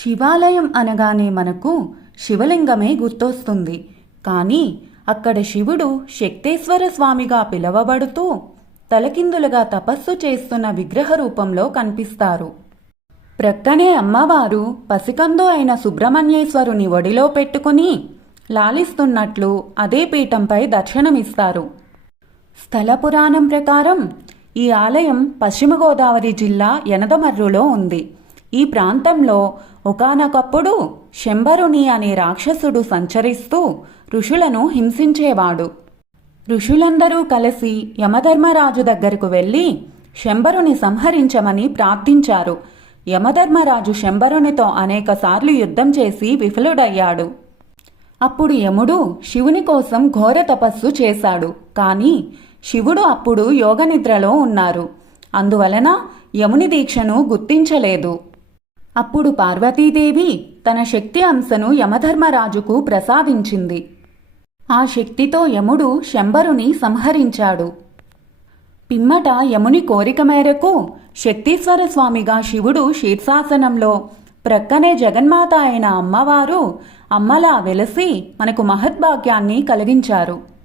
శివాలయం అనగానే మనకు శివలింగమే గుర్తొస్తుంది. కానీ అక్కడ శివుడు శక్తేశ్వర స్వామిగా పిలవబడుతూ తలకిందులుగా తపస్సు చేస్తున్న విగ్రహ రూపంలో కనిపిస్తారు. ప్రక్కనే అమ్మవారు పసికందు అయిన సుబ్రహ్మణ్యేశ్వరుని ఒడిలో పెట్టుకుని లాలిస్తున్నట్లు అదే పీఠంపై దర్శనమిస్తారు. స్థల పురాణం ప్రకారం ఈ ఆలయం పశ్చిమ గోదావరి జిల్లా యనదమర్రులో ఉంది. ఈ ప్రాంతంలో ఒకానొకప్పుడు శంబరుని అనే రాక్షసుడు సంచరిస్తూ ఋషులను హింసించేవాడు. ఋషులందరూ కలిసి యమధర్మరాజు దగ్గరకు వెళ్ళి శంబరుని సంహరించమని ప్రార్థించారు. యమధర్మరాజు శంబరునితో అనేకసార్లు యుద్ధం చేసి విఫలుడయ్యాడు. అప్పుడు యముడు శివుని కోసం ఘోర తపస్సు చేశాడు. కానీ శివుడు అప్పుడు యోగనిద్రలో ఉన్నారు. అందువలన యముని దీక్షను గుర్తించలేదు. అప్పుడు పార్వతీదేవి తన శక్తి అంశను యమధర్మరాజుకు ప్రసాదించింది. ఆ శక్తితో యముడు శంబరుని సంహరించాడు. పిమ్మట యముని కోరిక మేరకు శక్తీశ్వర స్వామిగా శివుడు శీర్షాసనంలో ప్రక్కనే జగన్మాత అయిన అమ్మవారు అమ్మలా వెలసి మనకు మహద్భాగ్యాన్ని కలిగించారు.